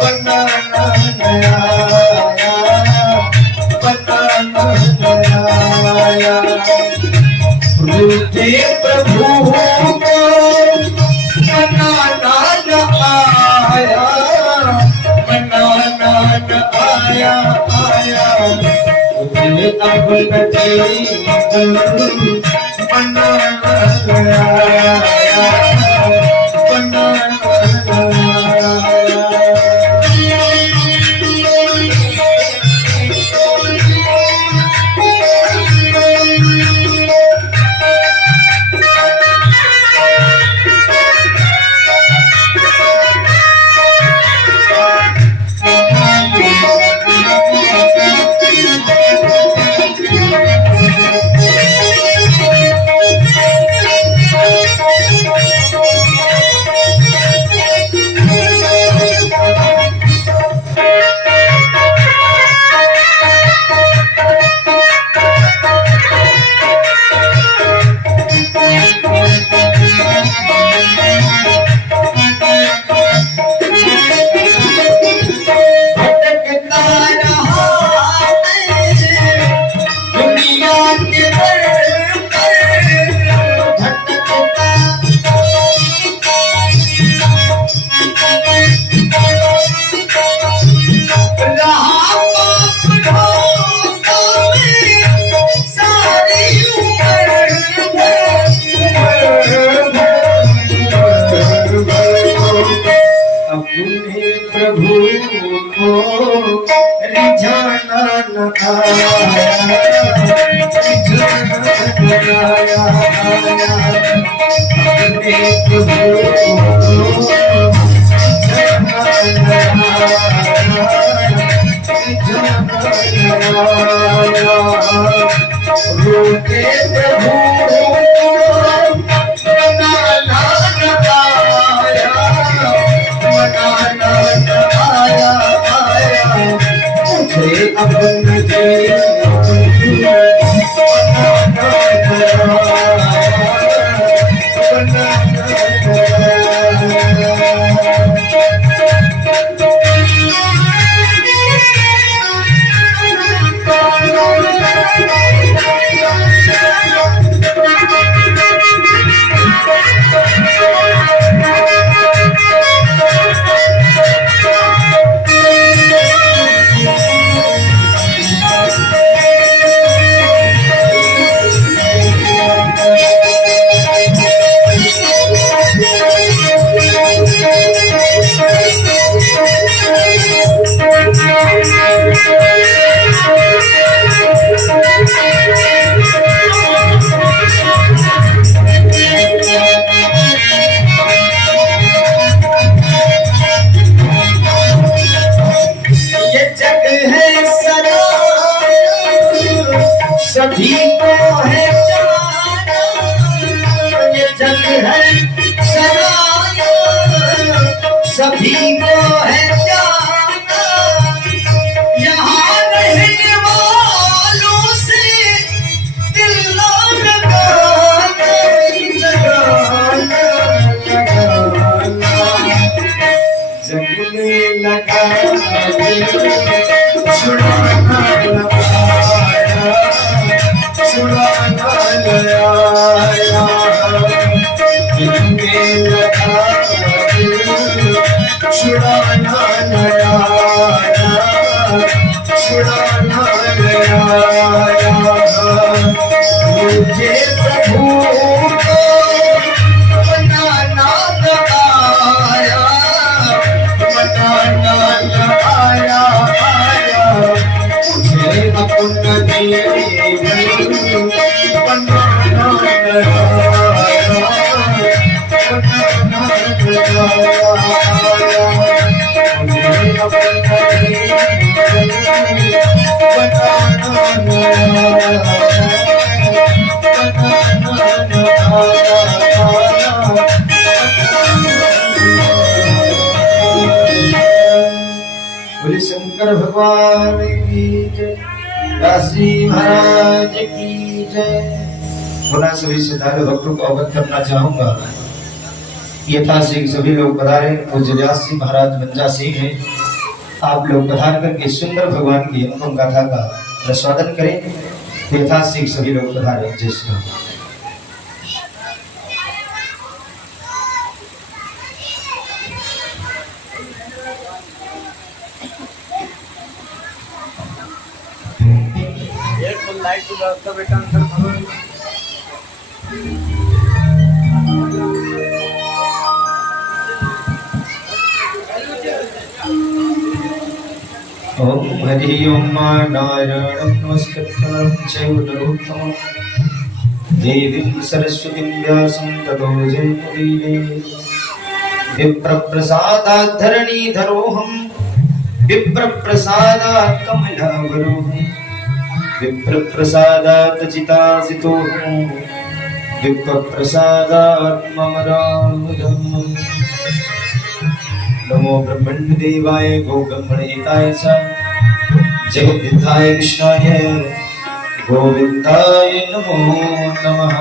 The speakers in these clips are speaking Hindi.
बनाना नया बनाना नया रूठे प्रभु को बनाना न आया बनाना न आया आया मुझे अब नहीं बनाना नया प्रभु को रिझाना न आया अपने प्रभु रोके प्रभु सभी को है जाना ये जग है सराया सभी को है जाना यहाँ रहने वालों से दिल ना लगाना जगने लगा छुड़ाना छुड़ाना नया छुड़ाना नया छुड़ाना नया मुझे प्रभु को बनाना न आया बनाना न आया आया मुझे अपना दिए बोले शंकर भगवान की जय, दास जी महाराज की जय। पुनः सभी श्रद्धालु भक्तों को अवगत करना चाहूंगा यथाशीघ्र सभी लोग पधारे। पूज्य व्यास जी महाराज बंजा सिंह हैं, आप लोग पधार करके सुंदर भगवान की अनुपम गाथा का रसवादन करें। यथाशीघ्र सभी लोग पधारे। जय श्री राम। लाइट की व्यवस्था बेटा अंदर ओम हरि ओम नारायणं नमस्कृत्य चैव नरोत्तमं देवीं सरस्वतीं व्यासं ततो जयमुदीरये। विप्रप्रसादात् धरणीधरोऽहं विप्रप्रसादात् कमलावरोऽहं विप्रप्रसादात् चितासितोऽहं विप्रप्रसादात् मम रामधर्मम्। नमो ब्रह्मण्य देवाय गो ब्रह्मणेताय च जगद्धाय कृष्णाय गोविंदाय नमो नमः।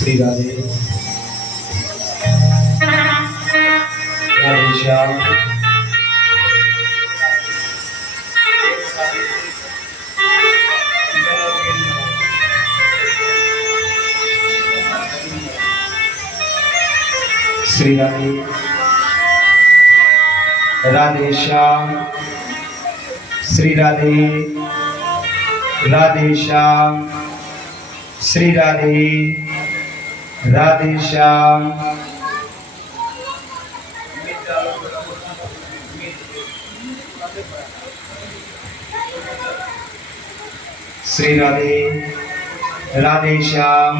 श्री राधे राधे श्याम। श्री राधे राधे श्याम। श्री राधे राधे श्याम। श्री राधे राधे श्याम। श्री राधे राधे श्याम।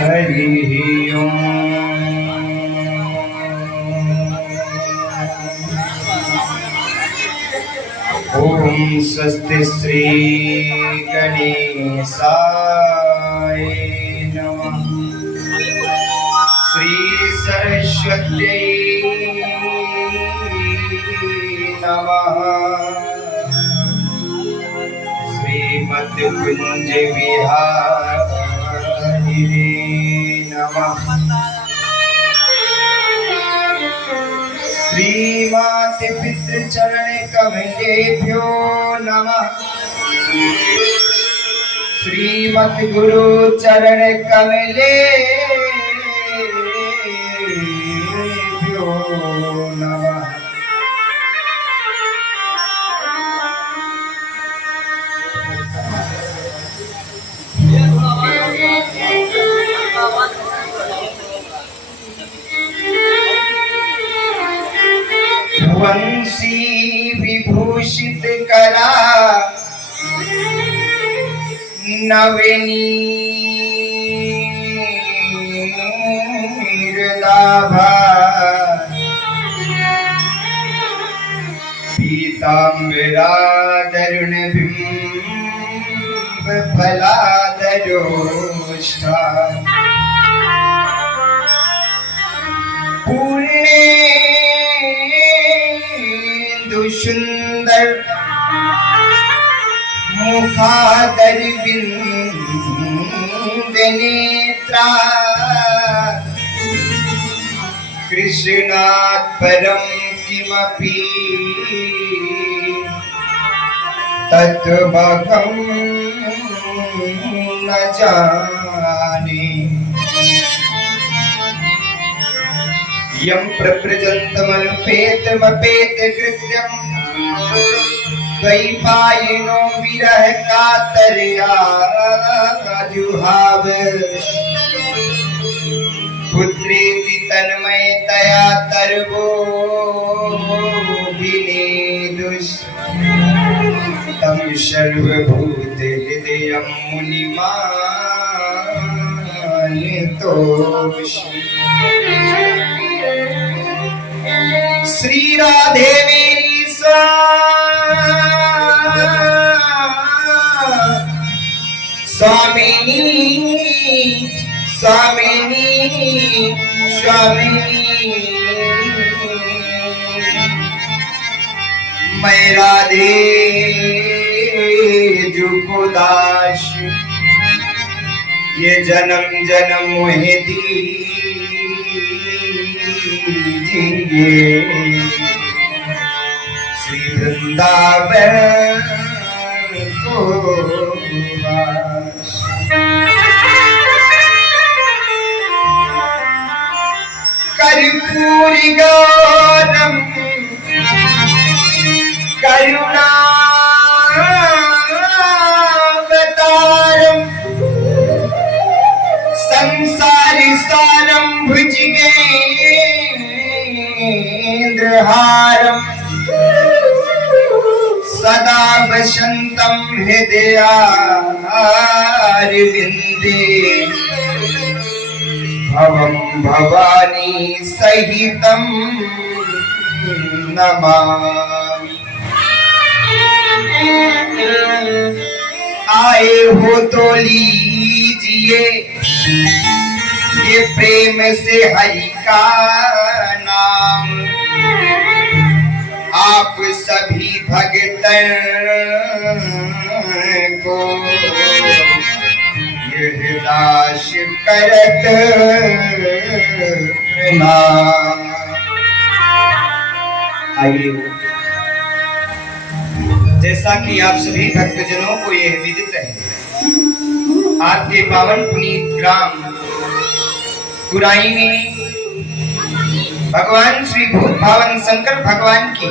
हरि ओम स्वस्ति श्री गणेशाय नमः। श्री सरस्वत्यै नमः। श्रीमद् कुंज विहारिणे नमः। श्रीमाते पितृचरण कमलेभ्यो नमः। श्रीमद् गुरु चरण कमलेभ्यो नमः। वंशी विभूषित करा नवनीरदाभा पीताम्बरादरुण बिंब फलादरोष्ठा सुंदर मुखादर बिंद नेत्रा कृष्णात् परम किमपि तत्त्वमहं न जाने। यं प्रव्रजन्तमनुपेतमपेत कृत्यं गई पायनो विरह का तरिया जुहाव पुत्री तन्मय तया तरबो विनेदुष तम सर्वभूत हृदयं मुनिमानितोष। श्री राधे मेरी स्वामिनी स्वामिनी स्वामिनी मैं राधे जुको दास ये जन्म जन्म मोहे दीजिए श्री वृंदावन को वास। कर्पूरी गौरम करुणावतारम संसारी सारम भुजगेंद्रहारम सदा वसंतम हृदयारविंदे भवं भवानी सहितं नमामि। आए हो तो लीजिए ये प्रेम से हरि का नाम आप सभी भक्तों को दास करत प्रणाम। आइए जैसा कि आप सभी भक्तजनों को यह विदित है आपके पावन पुनीत ग्राम कुराई में भगवान श्री भूत भावन शंकर भगवान की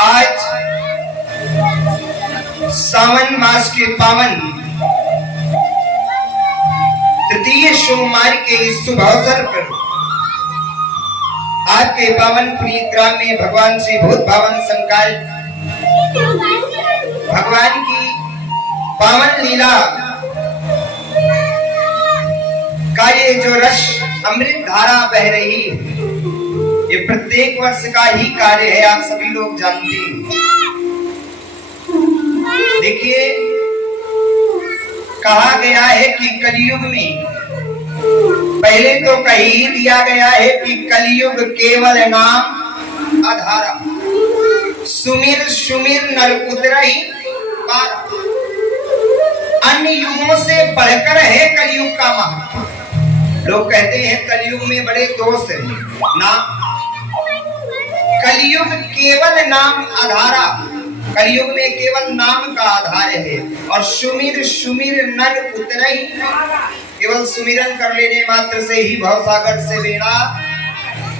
आज सावन मास के पावन तृतीय सोमवार के इस शुभ अवसर पर आपके पावन पुनीत ग्राम में भगवान श्री भूत भावन शंकर भगवान की पावन लीला का ये जो रस अमृत धारा बह रही है ये प्रत्येक वर्ष का ही कार्य है, आप सभी लोग जानते हैं। देखिए कहा गया है कि कलयुग में पहले तो कही दिया गया है कि कलयुग केवल नाम आधारा सुमिर सुमिर नर उतरई पारा। अन्य युगों से बढ़कर है कलयुग का महत्व। लोग कहते हैं कलयुग में बड़े दोष हैं ना, कलयुग केवल नाम आधारा, कलयुग में केवल नाम का आधार है। और सुमिर सुमिर नर उतरई, केवल सुमिरन कर लेने मात्र से ही भवसागर से बेड़ा।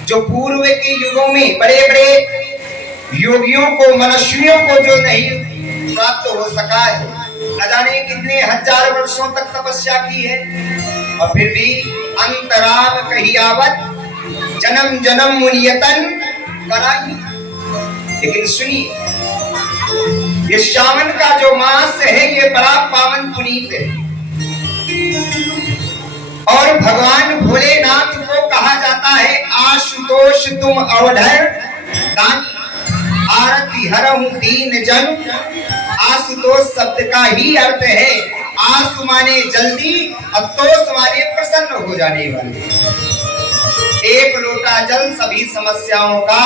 जो पूर्व के युगों में बड़े बड़े योगियों को मनुष्यों को जो नहीं प्राप्त हो सका है, न जाने कितने हजार वर्षों तक तपस्या की है और फिर भी अंतराल कही आवत जन्म जन्म मुनियतन कराई। लेकिन सुनिए ये श्रावण का जो मास है ये बड़ा पावन पुनीत है और भगवान भोलेनाथ को कहा जाता है आशुतोष तुम अवधर दानी आरती हरहु दीन जन। आशुतोष शब्द का ही अर्थ है आशु माने जल्दी और तोष माने प्रसन्न हो जाने वाले। एक लोटा जल सभी समस्याओं का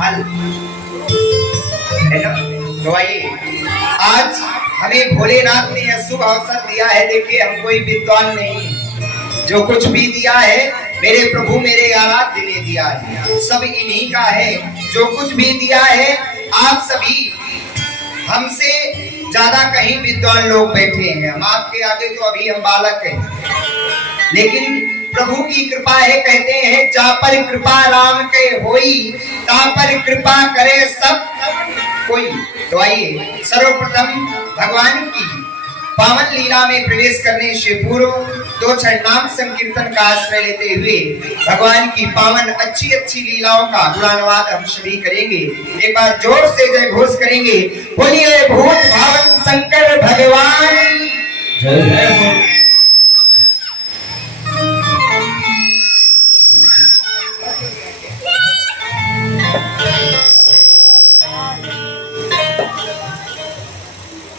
हल है ना। तो आइए आज हमें भोलेनाथ ने यह शुभ अवसर दिया है। देखिए हम कोई विद्वान नहीं, जो कुछ भी दिया है मेरे प्रभु मेरे आराध्य ने दिया है, सब इन्हीं का है। जो कुछ भी दिया है आप सभी हमसे ज्यादा कहीं विद्वान लोग बैठे हैं, हम आपके आगे तो अभी हम बालक हैं, लेकिन प्रभु की कृपा है, कहते हैं जा पर कृपा राम के होई, ता पर कृपा करे सब कोई। तो आइए सर्वप्रथम भगवान की पावन लीला में प्रवेश करने से पूर्व दो क्षण नाम संकीर्तन का आश्रय लेते हुए भगवान की पावन अच्छी अच्छी लीलाओं का गुणानुवाद हम सभी करेंगे। एक बार जोर से जय घोष करेंगे, बोलिए भूत भावन शंकर भगवान जय जय।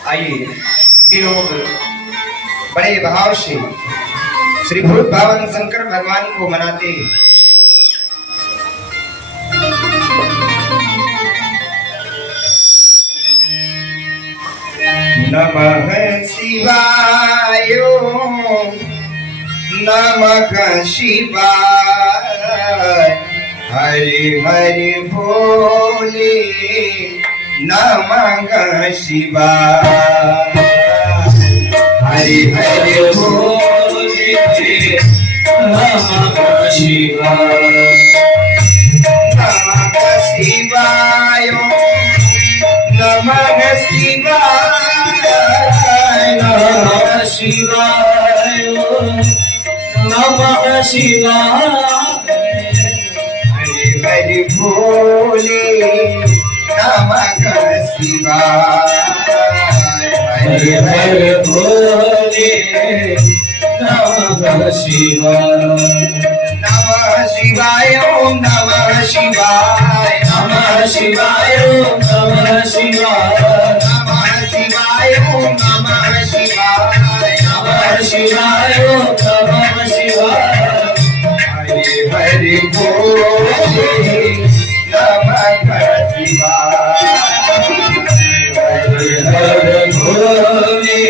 आइए लोग बड़े भाव से श्री भूत भावन शंकर भगवान को मनाते हैं। नमः शिवाय नमः शिवाय, हरि हरि भोले नमः शिवाय, हरि हरि भोले नमः शिवाय, नमः शिवाय नमः शिवाय, नमः शिवाय नमः शिवाय, हरि हरि भोले नमः शिवाय, हरि हरि भोले नमः शिवाय, नमः शिवाय ओम नमः शिवाय, नमः शिवाय ओम नमः शिवाय, नमः शिवाय ओम नमः शिवाय, नमः शिवाय ओम नमः शिवाय, हरि हरि भोले नमः शिवाय, हरि हरि भोले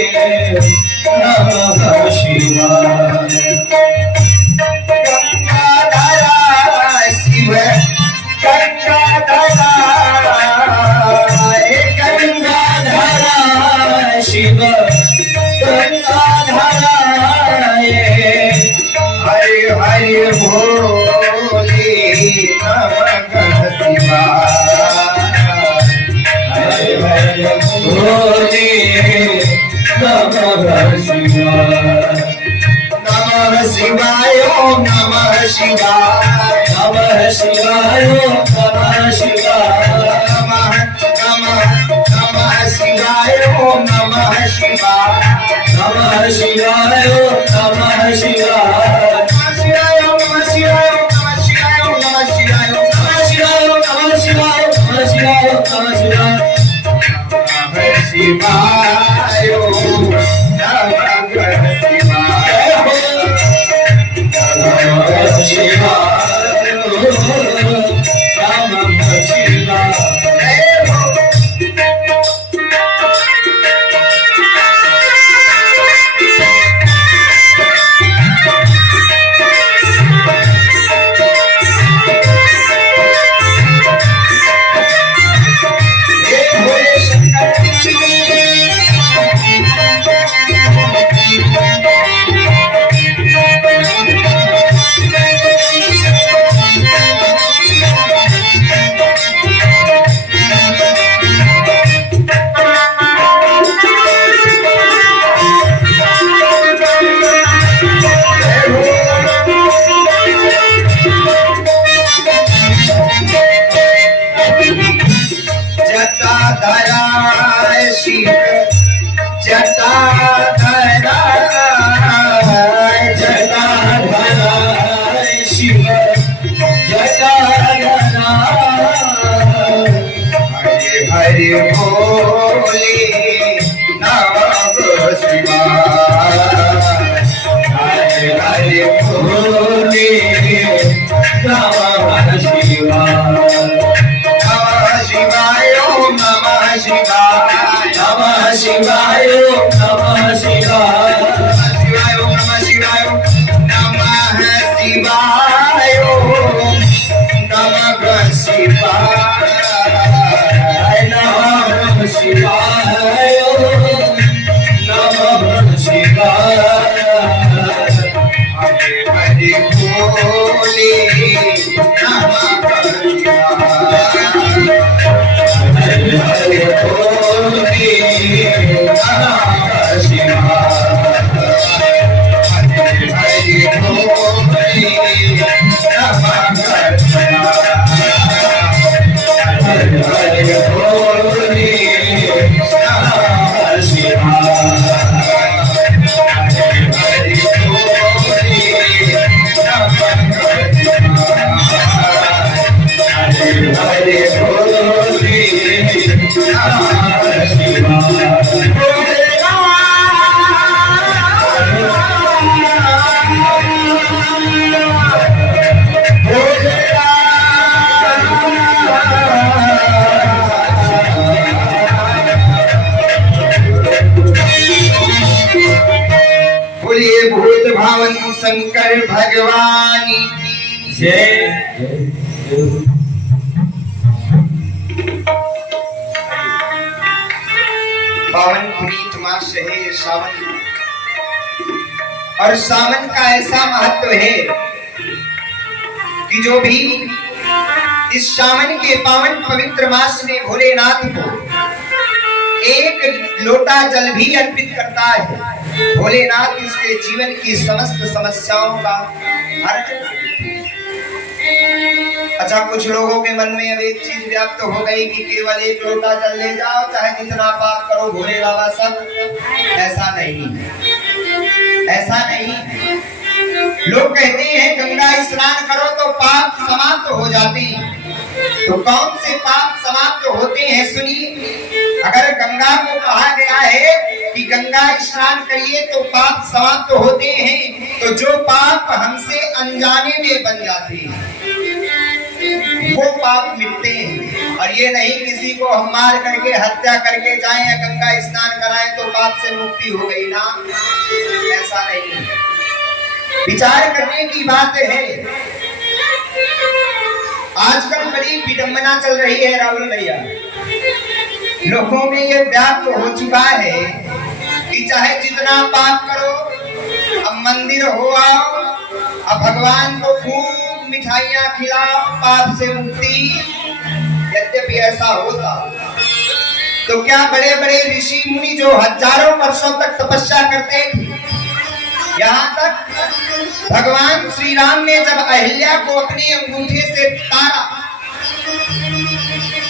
नमः शिवाय। गंगाधरा शिव गंगाधरा, गंगाधरा शिव गंगाधरा, हरि हरि भोले नमः शिवाय, हरि हरि भोले नमः शिवाय, नमः शिवाय ओम नमः शिवाय, नमः शिवाय ओम नमः शिवाय, नमः नमः नमः शिवाय ओम नमः शिवाय, नमः शिवाय ओम नमः शिवाय, नमः शिवाय ओम नमः शिवाय ओम नमः शिवाय ओम नमः शिवाय ओम नमः शिवाय ओम नमः शिवाय ओम नमः शिवाय ओम नमः शिवाय ओम नमः शंकर भगवान की जय। पावन पुनीत मास है सावन, और सावन का ऐसा महत्व है कि जो भी इस सावन के पावन पवित्र मास में भोलेनाथ को एक लोटा जल भी अर्पित करता है, भोलेनाथ उसके जीवन की समस्त समस्याओं का हरण। अच्छा, कुछ लोगों के मन में अब एक चीज व्याप्त हो गई कि केवल एक लोटा जल ले जाओ, चाहे जितना पाप करो भोले बाबा सब। ऐसा नहीं, ऐसा नहीं। लोग कहते हैं गंगा स्नान करो तो पाप समाप्त हो जाते हैं। तो कौन से पाप समाप्त होते हैं सुनिए। अगर गंगा को कहा गया है कि गंगा स्नान करिए तो पाप समाप्त होते हैं, तो जो पाप हमसे अनजाने में बन जाते हैं वो पाप मिटते हैं। और ये नहीं किसी को हम मार करके हत्या करके जाएं या गंगा स्नान कराएं तो पाप से मुक्ति हो गई ना, ऐसा नहीं। विचार करने की बात है। आजकल बड़ी विडंबना चल रही है राहुल भैया, लोगों में ये व्याप्त हो चुका है कि चाहे जितना पाप करो, अब मंदिर हो आओ, अब भगवान को खूब मिठाइयाँ खिलाओ, पाप से मुक्ति। यद्यपि ऐसा होता तो क्या बड़े बड़े ऋषि मुनि जो हजारों वर्षों तक तपस्या करते थे, यहाँ तक भगवान श्री राम ने जब अहिल्या को अपने अंगूठे से तारा,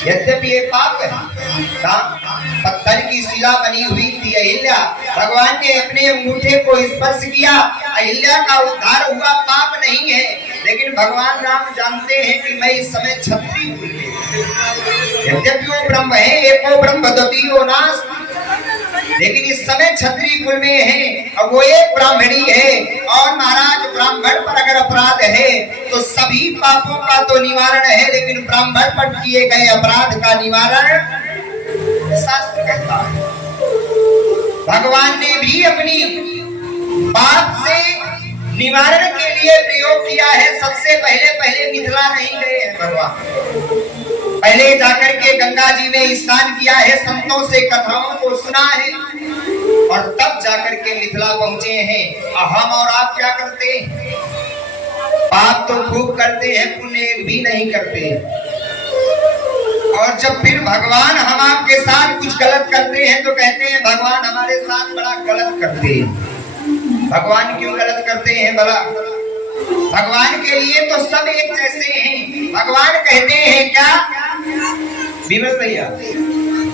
यद्यपि ये पाप है, पत्थर की शिला बनी हुई थी अहिल्या, भगवान ने अपने अंगूठे को स्पर्श किया, अहिल्या का उद्धार हुआ, पाप नहीं है। लेकिन भगवान राम जानते हैं कि मैं इस समय क्षत्रिय कुल में, यद्यपि वो ब्रह्म है, एको ब्रह्म द्वितीयो नास्ति, लेकिन इस समय क्षत्रिय कुल में है और वो एक ब्राह्मणी है। और महाराज ब्राह्मण पर अगर अपराध है तो सभी पापों का तो निवारण है, लेकिन ब्राह्मण पर किए गए अपराध का निवारण शास्त्र कहता है। भगवान ने भी अपनी पाप से निवारण के लिए प्रयोग किया है। सबसे पहले मिथिला नहीं गए हैं भगवान, पहले जाकर के गंगा जी में स्नान किया है, संतों से कथाओं को सुना है, और तब जाकर के मिथिला पहुंचे हैं। हम और आप क्या करते हैं? पाप तो खूब करते हैं, पुण्य एक भी नहीं करते। और जब फिर भगवान हम आपके साथ कुछ गलत करते हैं तो कहते हैं भगवान हमारे साथ बड़ा गलत करते हैं। भगवान क्यों गलत करते हैं भला? भगवान के लिए तो सब एक जैसे हैं। भगवान कहते हैं क्या विमल भैया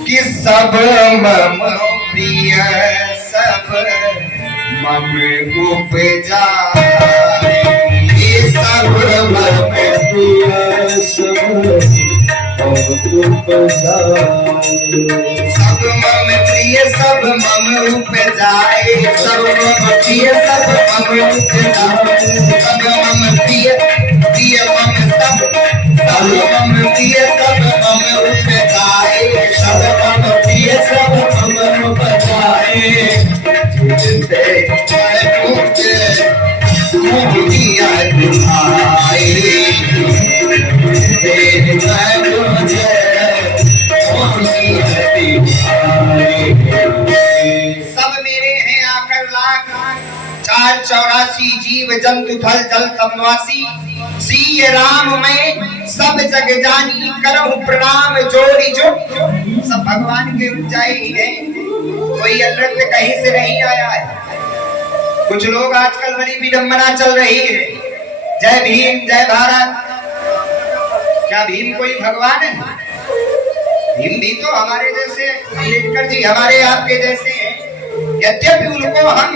कि सब मम प्रिय सब मम उपजा, सब मम प्रिय सब मम प्रिय सब मम उपजाए, सब मम प्रिय सब मम उपजाए, सब मम प्रिय प्रिय मम सब मम प्रिय सब मम उपजाए, सब मम प्रिय सब मम उपजाए। जिनते मुझे दुनिया दुहाई, सब मेरे हैं आकर लाख, 484 जीव जंतु थल जल तमवासी, सी राम में सब जग जानी, करहु प्रणाम जोड़ी जो। सब भगवान के उपजाए ही है, कोई अनृत्य कहीं से नहीं आया है। कुछ लोग आजकल बड़ी विडंबना चल रही है, जय भीम जय भारत। क्या भीम कोई भगवान है? भीम भी तो हमारे जैसे, अम्बेडकर जी हमारे आपके जैसे हैं। यद्यपि उनको हम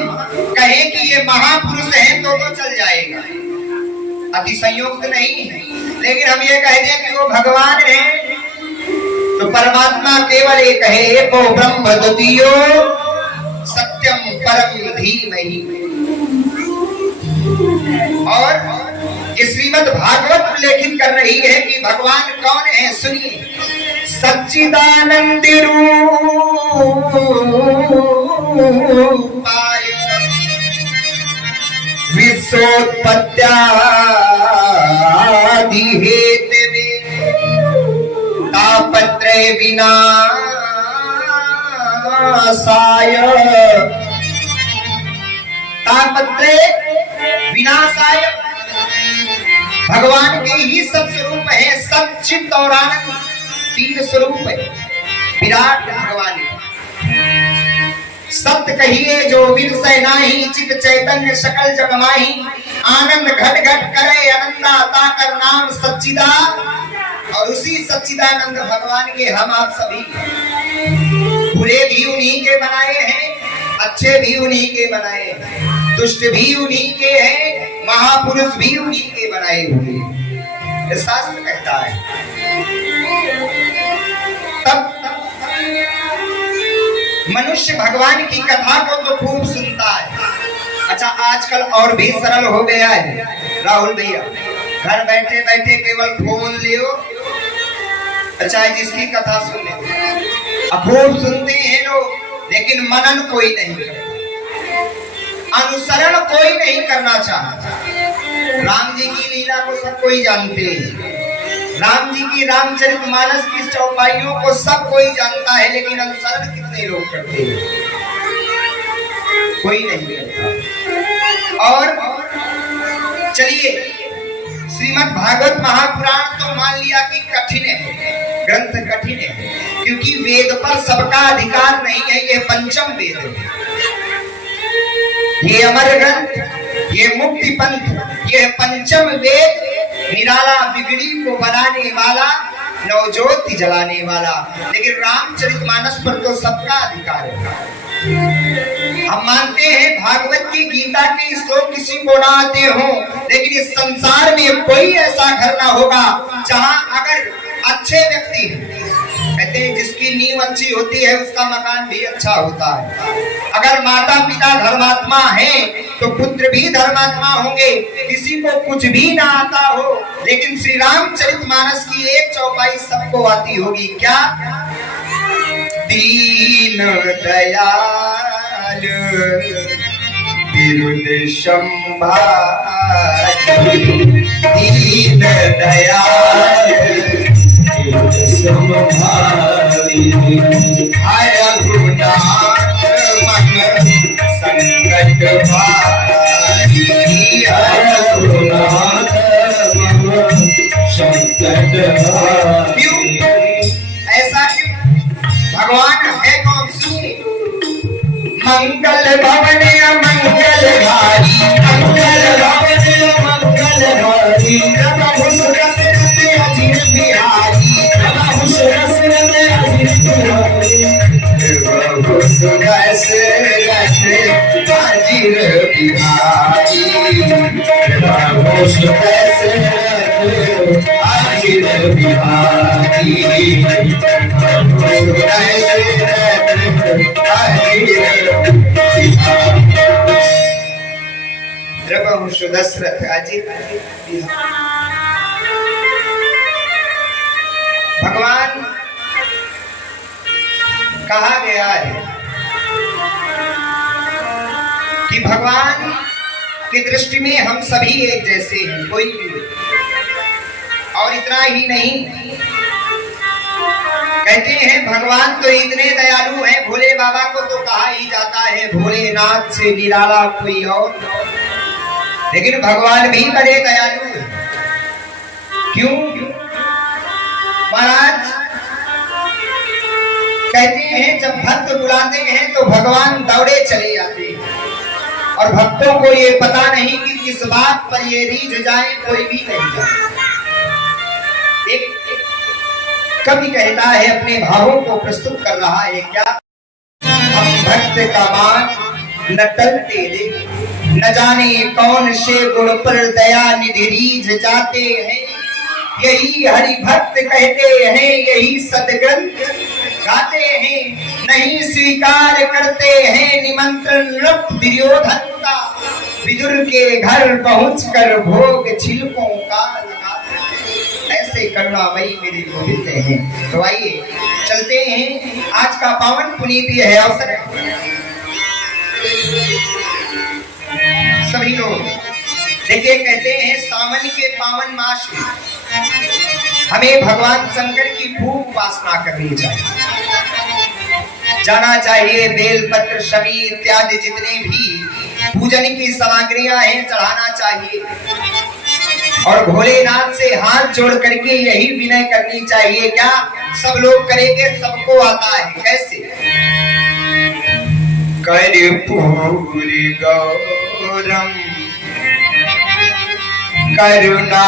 कहें कि ये महापुरुष हैं तो चल जाएगा, अतिशयोक्त नहीं है। लेकिन हम ये कह दें कि वो भगवान हैं तो परमात्मा केवल एक है, एको ब्रह्म द्वितीयो सत्यम परम धीमहि। और ये श्रीमद् भागवत उल्लेखित कर रही है कि भगवान कौन है। सुनिए, सच्चिदानंद रूपाय विश्व सोत्पत्त्यादि हेतवे तापत्रय विनाशाय तापत्रय विनाशाय। भगवान के ही सब स्वरूप है, सच्चित और आनंद, तीन स्वरूप है विराट भगवान। सत्य कहिए जो विरसै नाही, चित चैतन्य सकल जग माही। आनंद घट घट करे आनंदाता कर नाम सच्चिदा। और उसी सच्चिदानंद भगवान के हम आप सभी बुरे भी उन्हीं के बनाए हैं, अच्छे भी उन्हीं के बनाए हैं, दुष्ट भी उन्हीं के हैं, महापुरुष भी उन्हीं के बनाए हुए। शास्त्र कहता है। तब मनुष्य भगवान की कथा को तो खूब सुनता है। अच्छा, आजकल और भी सरल हो गया है राहुल भैया, घर बैठे बैठे केवल फोन लियो, अच्छा जिसकी कथा सुन ले। खूब सुनते हैं लोग, लेकिन मनन कोई नहीं करता, अनुसरण कोई नहीं करना चाहता। राम जी की लीला को सब कोई जानते हैं, राम जी की रामचरितमानस की चौपाइयों को सब कोई जानता है, लेकिन अनुसरण कितने लोग करते हैं? कोई नहीं करता। और चलिए, श्रीमद् भागवत महापुराण तो मान लिया कि कठिन है, ग्रंथ कठिन है, क्योंकि वेद पर सबका अधिकार नहीं है। ये पंचम वेद है, ये अमर ग्रंथ, ये मुक्ति पंथ, ये पंचम वेद, निराला बिगड़ी को बनाने वाला, नवज्योति जलाने वाला। लेकिन रामचरितमानस पर तो सबका अधिकार है। हम मानते हैं भागवत की गीता के श्लोक किसी को ना आते हो, लेकिन इस संसार में कोई ऐसा घर ना होगा जहां अगर अच्छे व्यक्ति हैं, कहते हैं जिसकी नींव अच्छी होती है उसका मकान भी अच्छा होता है। अगर माता पिता धर्मात्मा हैं तो पुत्र भी धर्मात्मा होंगे। किसी को कुछ भी ना आता हो, लेकिन श्री रामचरितमानस की एक चौपाई सबको आती होगी। क्या? दीन दयाल विरुद्ध संभारी, दीन दयाल हाय रघुनाथ मन संकट भारी, रघुनाथ मन संकट भारी। क्यों ऐसा? क्यों? भगवान है कौन? सुनिए, मंगल भवन मंगल भारी, मंगल भवन मंगल भारी, प्रभु सुरत अजीर बिहारी, प्रभु सुरत अजीर बिहारी, प्रभु सुरत अजीर बिहारी, प्रभु सुरत अजीर बिहारी, प्रभु सुदशरथ अजीत। भगवान कहा गया है कि भगवान की दृष्टि में हम सभी एक जैसे हैं, कोई भी। और इतना ही नहीं, कहते हैं भगवान तो इतने दयालु हैं, भोले बाबा को तो कहा ही जाता है भोलेनाथ से निराला कोई और, लेकिन भगवान भी बड़े दयालु हैं। क्यों? महाराज कहते हैं जब भक्त बुलाते हैं तो भगवान दौड़े चले जाते हैं, और भक्तों को ये पता नहीं कि किस बात पर ये रीझ जाए, कोई भी नहीं जाए। एक कवि कहता है, अपने भावों को प्रस्तुत कर रहा है। क्या? हम भक्त का मान न टलते दे, न जाने कौन से गुण पर दया निधि रीझ जाते हैं। यही हरि भक्त कहते हैं, यही सदग्रंथ गाते हैं। नहीं स्वीकार करते हैं निमंत्रण नृप दुर्योधन का, विदुर के घर पहुंचकर भोग छिलकों का लगाते। ऐसे करुणामयी मेरे गोविंद हैं। तो आइए चलते हैं, आज का पावन पुनीत है अवसर है। सभी लोग देखिए कहते हैं सावन के पावन मास में हमें भगवान शंकर की खूब उपासना करनी चाहिए, जाना चाहिए। बेलपत्र शमी इत्यादि जितने भी पूजन की सामग्रियां हैं चढ़ाना चाहिए और भोलेनाथ से हाथ जोड़ करके यही विनय करनी चाहिए। क्या सब लोग करेंगे? सबको आता है। कैसे? कर्पूर गौरम करुणावतारम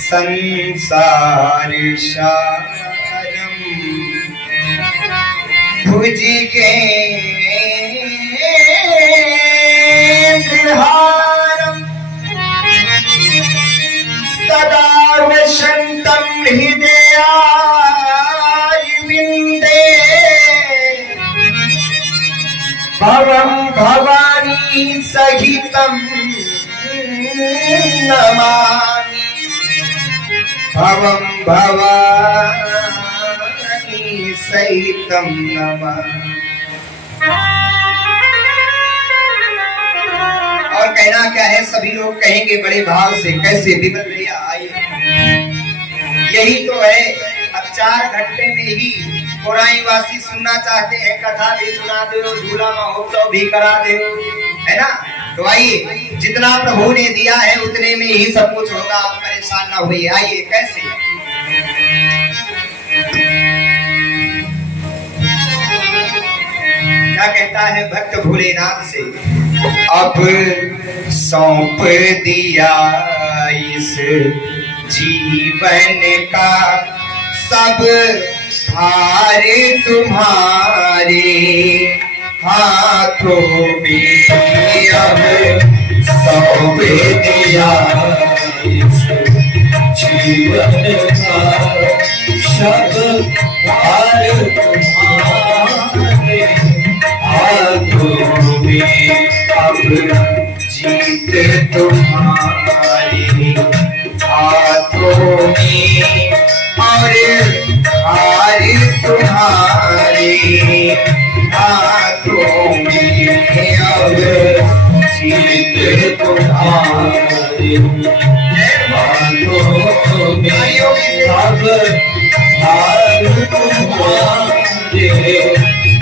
संसार सारम भुजगेन्द्रहारम सदा वसन्तं हृदयारविन्दे भवं भवानी सहितं नमामि, भवं भवानी सहितं नमामि। और कहना क्या है? सभी लोग कहेंगे बड़े भाव से। कैसे? विमल भैया आइए। यही तो है। अब 4 घंटे में ही पुराई वासी सुनना चाहते हैं, कथा भी सुना दो, झूला महोत्सव भी करा दो, है ना? तो आइए, जितना प्रभु ने दिया है उतने में ही सब कुछ होगा, आप परेशान ना होइए। आइए। कैसे? क्या कहता है भक्त भोलेनाथ से? अब सौंप दिया इस जीवन का सब भार तुम्हारे हाथों में, अब सौंप दिया इस जीवन का सब भार तुम्हारे हाथों में, अब जीत तुम्हारे हाथों में और हार तुम्हारे हाथों में, अब जीत तुम्हारे हाथों में, अब हार तुम्हारे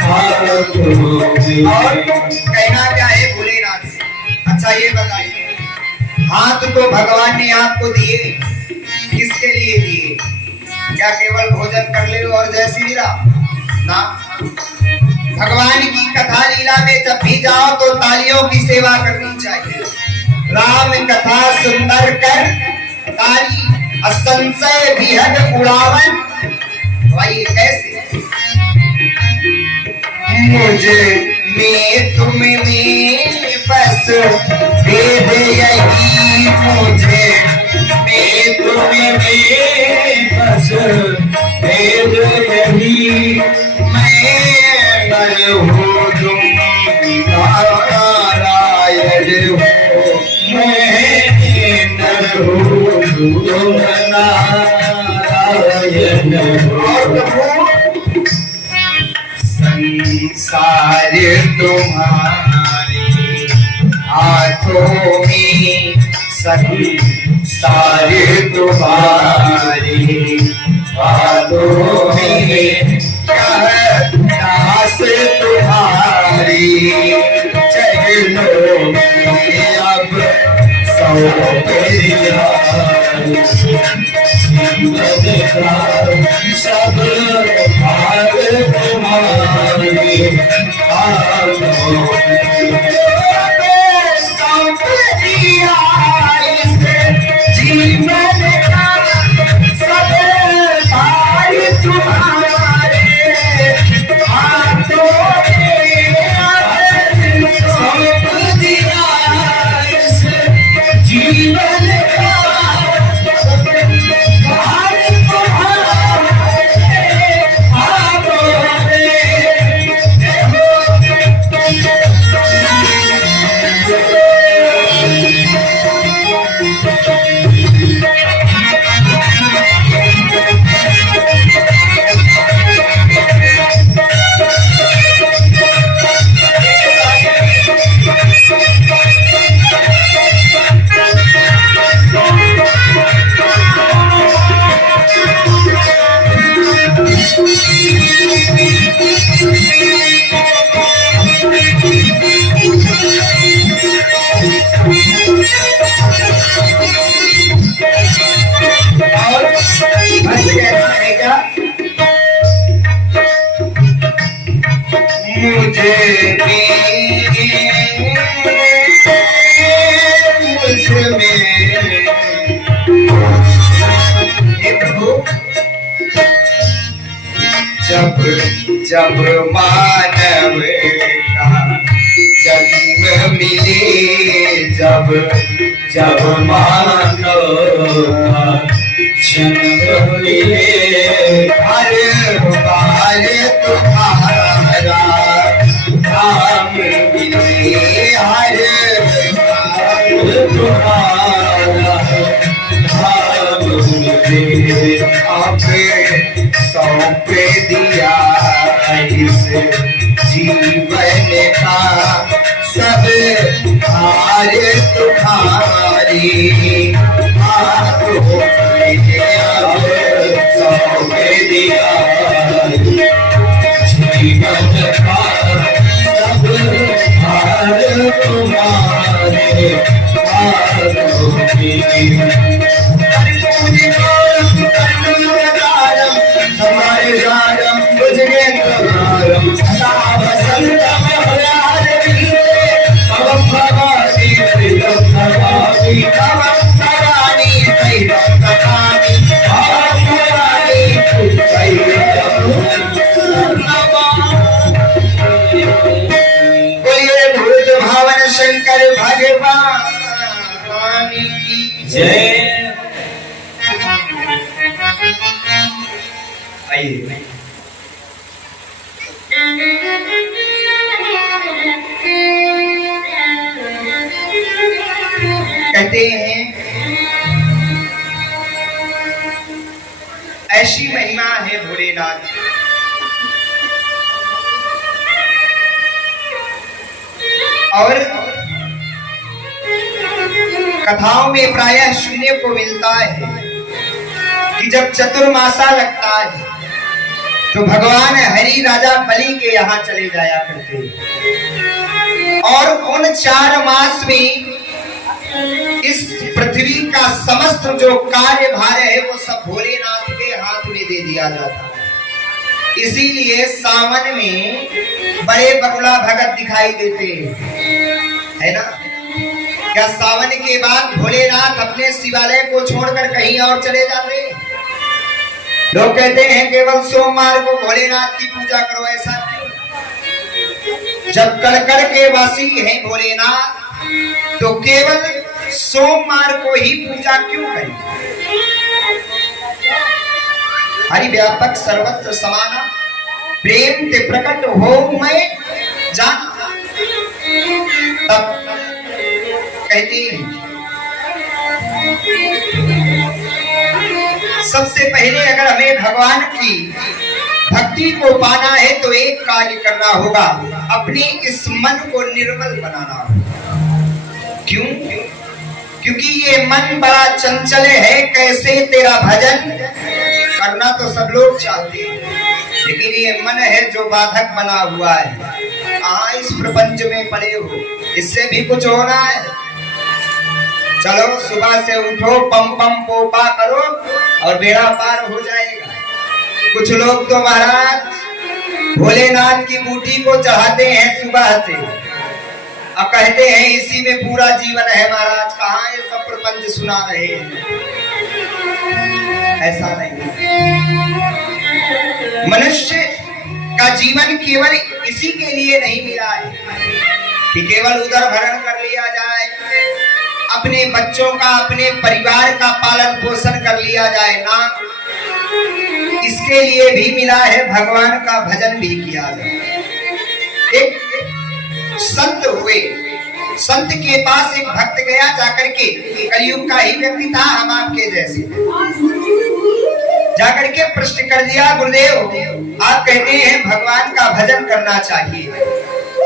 हाथों में। और कहना क्या है भोलेनाथ से? अच्छा ये बताइए, हाथ तो भगवान ने आपको दिए, किसके लिए दिए? क्या केवल भोजन कर ले और जय श्री राम? ना, भगवान की कथा लीला में जब भी जाओ तो तालियों की सेवा करनी चाहिए। राम कथा सुंदर कर ताली असंशय विहग उड़ावन। भाई कैसे? मुझे में तुम में बस भेद यही, मुझे में तुम में बस भेद यही, मैं नर हूँ तुम नारायण हो, मैं नर हूँ तुम नारायण हो। संसार तुम्हारे हाथों में, सभी सारे तुम्हारे हाथों में, दास तुम्हारी चरणों में, अब सौंप दिया जीवन का सब भार तुम्हारे हाथों में, सौंप दिया इस जीवन का सब भार जब जब मानव का जन्म मिले, जब जब मानव का जन्म मिले, हर बार तुम्हारा नाम मिले, हर बार तुम्हारा नाम मिले। आप सौंप दिया इस जीवन का सब हार तुम्हारी हाथों में, अब सौंप दिया जीवन का सब हार तुम्हारे हाथों में। हमारे गारम बुझगे गारम सदा बसंतम हरारी, अब भवानी प्रीतम भवानी, तव भवानी प्रीतम भवानी, अब भवानी प्रीतम बोलिए भूत भावन शंकर भगवान की जय। आइए कहते हैं ऐसी महिमा है भोलेनाथ की, और कथाओं में प्रायः सुनने को मिलता है कि जब चतुर्मासा लगता है तो भगवान हरि राजा बलि के यहाँ चले जाया करते हैं, और उन 4 मास में इस पृथ्वी का समस्त जो कार्यभार है वो सब भोलेनाथ के हाथ में दे दिया जाता है। इसीलिए सावन में बड़े बगुला भगत दिखाई देते हैं, है ना? क्या सावन के बाद भोलेनाथ अपने शिवालय को छोड़कर कहीं और चले जाते हैं? लोग कहते हैं केवल सोमवार को भोलेनाथ की पूजा करो, ऐसा क्यों? जब कड़कड़ के वासी हैं भोलेनाथ तो केवल सोमवार को ही पूजा क्यों करें? हरि व्यापक सर्वत्र समाना, प्रेम ते प्रकट हो मैं जाना। तब कहते हैं सबसे पहले अगर हमें भगवान की भक्ति को पाना है तो एक कार्य करना होगा, अपने इस मन को निर्मल बनाना होगा। क्यों? क्योंकि ये मन बड़ा चंचल है, कैसे तेरा भजन करना तो सब लोग चाहते हैं, लेकिन ये मन है जो बाधक बना हुआ है। इस प्रपंच में पड़े हो, इससे भी कुछ होना है। चलो सुबह से उठो, पम पम पोपा करो और बेड़ा पार हो जाएगा। कुछ लोग तो महाराज भोलेनाथ की बूटी को चाहते हैं सुबह से, अब कहते हैं इसी में पूरा जीवन है। महाराज कहाँ ये सब प्रपंच सुना रहे हैं? ऐसा नहीं, मनुष्य का जीवन केवल इसी के लिए नहीं मिला है कि केवल उदर भरण कर लिया जाए, अपने बच्चों का, अपने परिवार का पालन पोषण कर लिया जाए ना, इसके लिए भी मिला है भगवान का भजन भी किया जाए। एक संत हुए, संत के पास एक भक्त गया, जाकर के कलयुग का ही व्यक्ति था, हम आपके जैसे, जाकर के प्रश्न कर दिया, गुरुदेव आप कहते हैं भगवान का भजन करना चाहिए,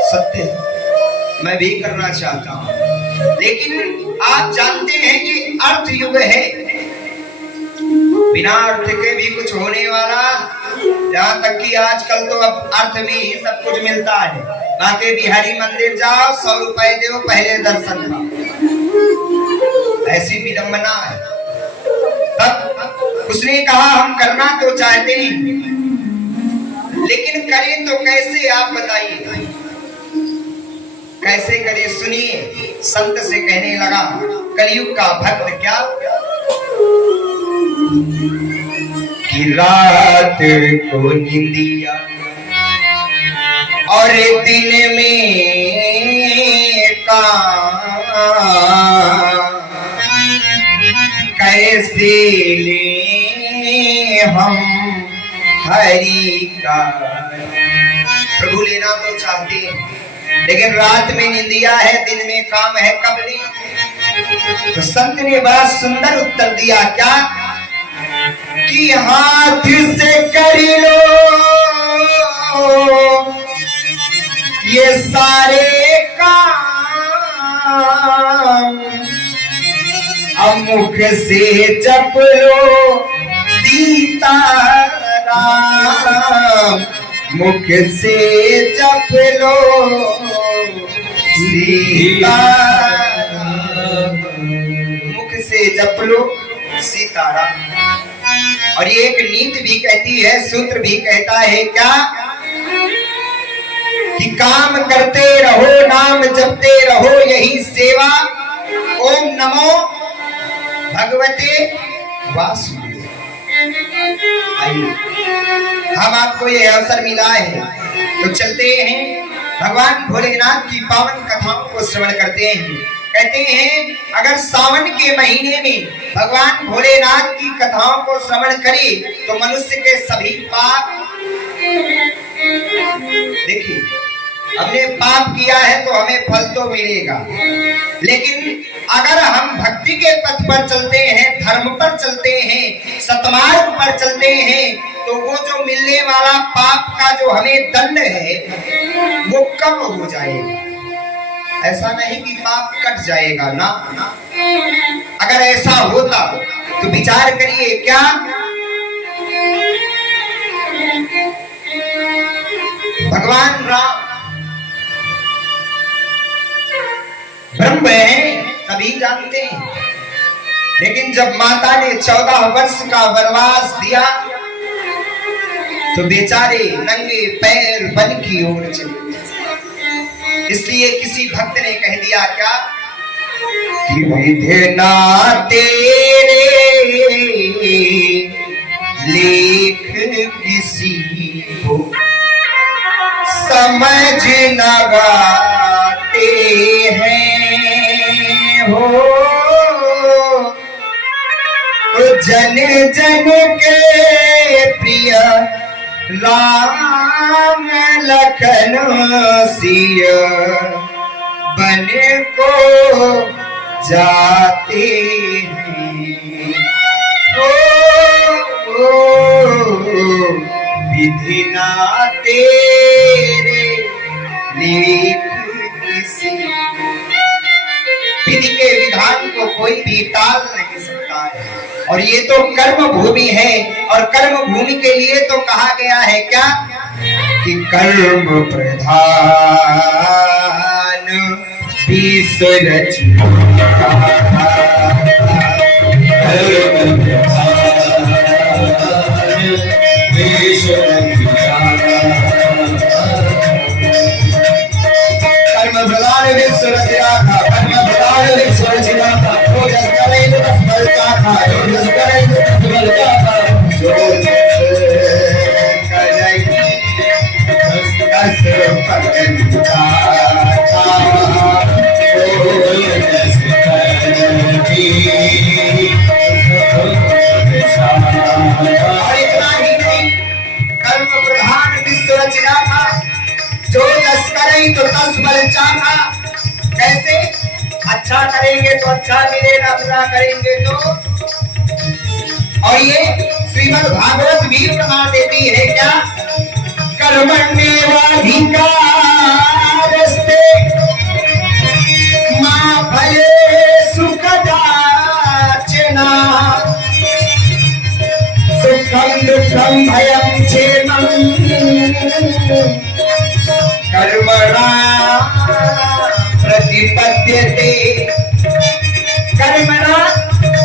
सत्य मैं भी करना चाहता हूँ, लेकिन आप जानते हैं ये अर्थ युग है, बिना अर्थ के भी कुछ होने वाला, जहाँ तक कि आजकल तो अब अर्थ में ही सब कुछ मिलता है। बाकी बिहारी मंदिर जाओ, 100 रुपए दो, पहले दर्शन पाओ, ऐसी विडंबना है। तब उसने कहा हम करना तो चाहते हैं, लेकिन करें तो कैसे आप बताइए। कैसे करे सुनिए। संत से कहने लगा, कलयुग का भक्त क्या कि रात को निंदिया और दिन में काम कैसे ले हम हरि का। प्रभु लेना तो चाहते हैं, लेकिन रात में निंदिया है, दिन में काम है, कब ले। तो संत ने बड़ा सुंदर उत्तर दिया, क्या कि हाथ से कर लो ये सारे काम, अब मुख से जप लो सीता राम, मुख से जप लो सीता, मुख से जप लो सीताराम। और ये एक नीति भी कहती है, सूत्र भी कहता है क्या कि काम करते रहो, नाम जपते रहो, यही सेवा। ओम नमो भगवते वासुदेव। आइए, हम आपको ये अवसर मिला है तो चलते हैं भगवान भोलेनाथ की पावन कथाओं को श्रवण करते हैं। कहते हैं अगर सावन के महीने में भगवान भोलेनाथ की कथाओं को श्रवण करे तो मनुष्य के सभी पाप, देखिए हमने पाप किया है तो हमें फल तो मिलेगा, लेकिन अगर हम भक्ति के पथ पर चलते हैं, धर्म पर चलते हैं, सतमार्ग पर चलते हैं, तो वो जो मिलने वाला पाप का जो हमें दंड है वो कम हो जाएगा। ऐसा नहीं कि पाप कट जाएगा ना, अगर ऐसा होता तो विचार करिए, क्या भगवान राम ब्रह्म है सभी जानते हैं, लेकिन जब माता ने 14 वर्ष का वनवास दिया तो बेचारे नंगे पैर वन की ओर चले। इसलिए किसी भक्त ने कह दिया क्या कि विधना तेरे लेख किसी को समझ न गाते हैं हो, तो जन जन के प्रिय राम लखन सिय बन को जाते हैं। विधि ना तेरे लेख किसी, विधि के विधान को कोई भी टाल नहीं सकता है। और ये तो कर्म भूमि है, और कर्म भूमि के लिए तो कहा गया है क्या कि कर्म प्रधान विश्व जो जस करें तो तस बल चाहा। कैसे? अच्छा करेंगे तो अच्छा मिलेगा, बुरा करेंगे तो। और ये श्रीमद् भागवत भी प्रमाण देती है क्या, कर्मण्येवाधिकारस्ते मा फलेषु कदाचन सुखं दुःखं भयं क्षेमं कर्मणा प्रतिपद्यते। कर्मणा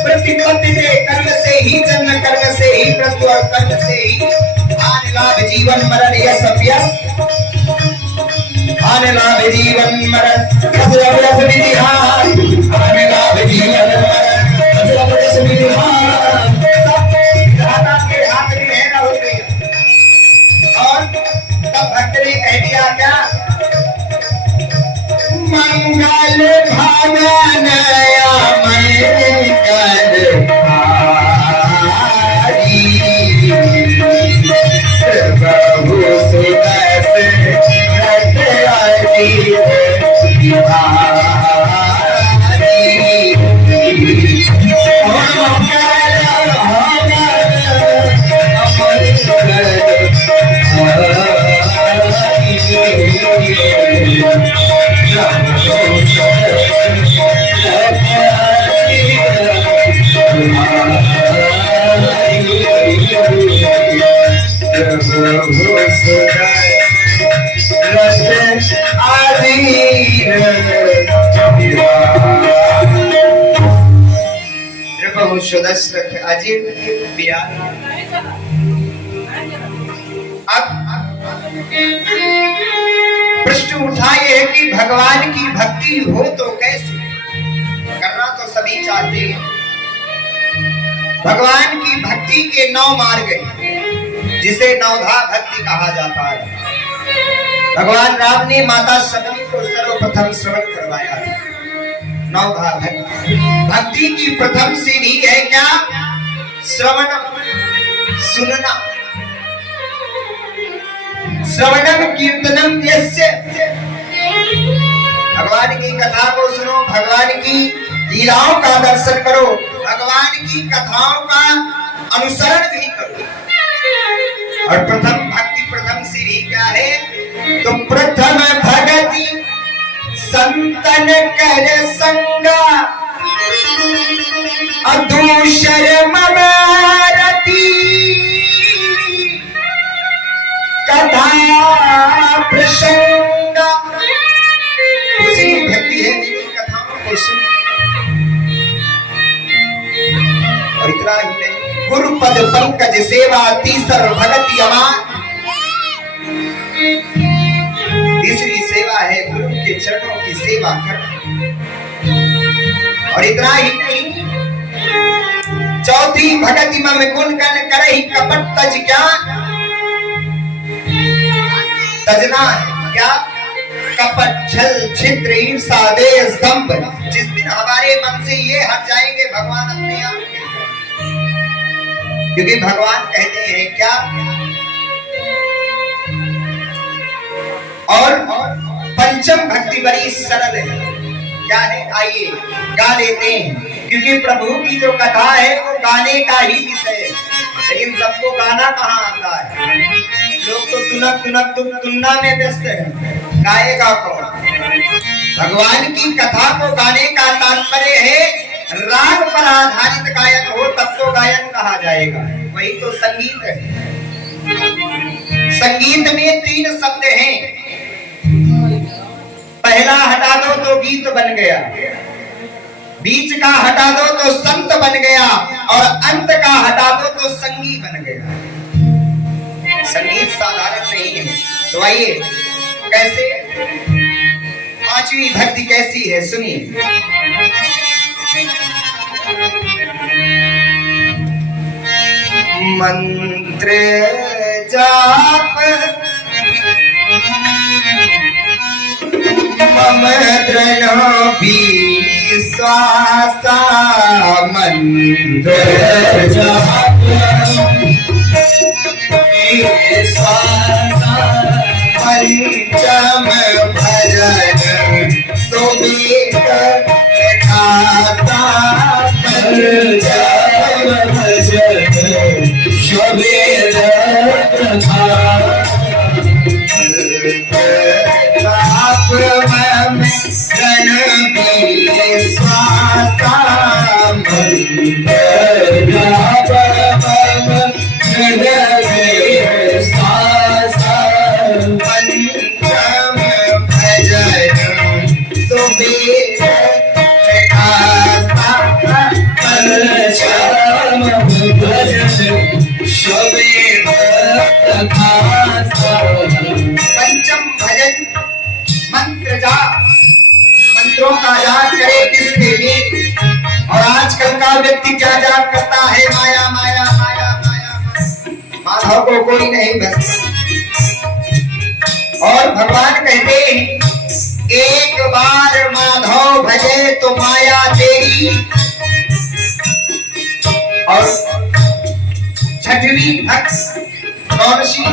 प्रतिपद्यते, कर्म से ही जन्म, कर्म से ही मृत्यु और कर्म से ही हानि लाभ जीवन मरण यश अभ्यस। आने लाभ जीवन मरण रस विधिहार आने लाभ जीवन मरण रस विधिहार दाता के हाथ में है ना होते और तब भक्त ने कह दिया क्या मंगल भवन मंगल प्रभु सुदस सुदस्रथ अजीब बिहार अब प्रश्न उठा ये है कि भगवान की भक्ति हो तो कैसे करना तो सभी चाहते हैं। भगवान की भक्ति के 9 मार्ग हैं जिसे नवधा भक्ति कहा जाता है। भगवान राम ने माता सबरी को सर्वप्रथम श्रवण करवाया था। नवधा भक्ति भक्ति की प्रथम सीढ़ी है क्या श्रवणम सुनना श्रवणम कीर्तनम यस्य भगवान की कथा को सुनो भगवान की लीलाओं का दर्शन करो भगवान की कथाओं का अनुसरण भी करो। और प्रथम भक्ति प्रथम सीढ़ी क्या है तो प्रथम भगति संतन कर संगा अदूषर ममारती कथा प्रसंग उसी भक्ति है जिनकी कथाओं को सुन और इतना ही नहीं गुरु पद पंकज सेवा तीसर भगति अमान तीसरी सेवा है गुरु के चरणों की सेवा करना और इतना ही नहीं चौथी भगति मम गुण कन करहि कपट तज ज्ञान तजना है क्या कपट छल छिद्र ईर्षा देश दंभ जिस दिन हमारे मन से ये हट जाएंगे भगवान अपने आप क्योंकि भगवान कहते हैं क्या और पंचम भक्ति बड़ी सरल है क्या है आइए गा लेते हैं क्योंकि प्रभु की जो कथा है वो गाने का ही विषय है लेकिन सबको गाना कहाँ आता है लोग तो तुनक तुनक तुलना में व्यस्त है गाएगा कौन भगवान की कथा को गाने का तात्पर्य है राग पर आधारित गायन हो तब तो गायन कहा जाएगा वही तो संगीत है। संगीत में 3 शब्द हैं पहला हटा दो तो गीत बन गया बीच का हटा दो तो संत बन गया और अंत का हटा दो तो संगी बन गया। संगीत साधारण नहीं है तो आइए कैसे 5वीं भक्ति कैसी है सुनिए मंत्र जाप मम दृढ़ विश्वासा मंत्र जाप पंचम भजन सुबीत खाता पंचम भजन सुबीत पंचम भजन मंत्र जाप, मंत्रों का जाप करे किसके लिए? और आजकल का व्यक्ति क्या जाप करता है? माया माया माया माया। माधव को कोई नहीं भजता। और भगवान कहते हैं एक बार माधव भजे तो माया तेरी। और छठवीं भक्त कौन सी?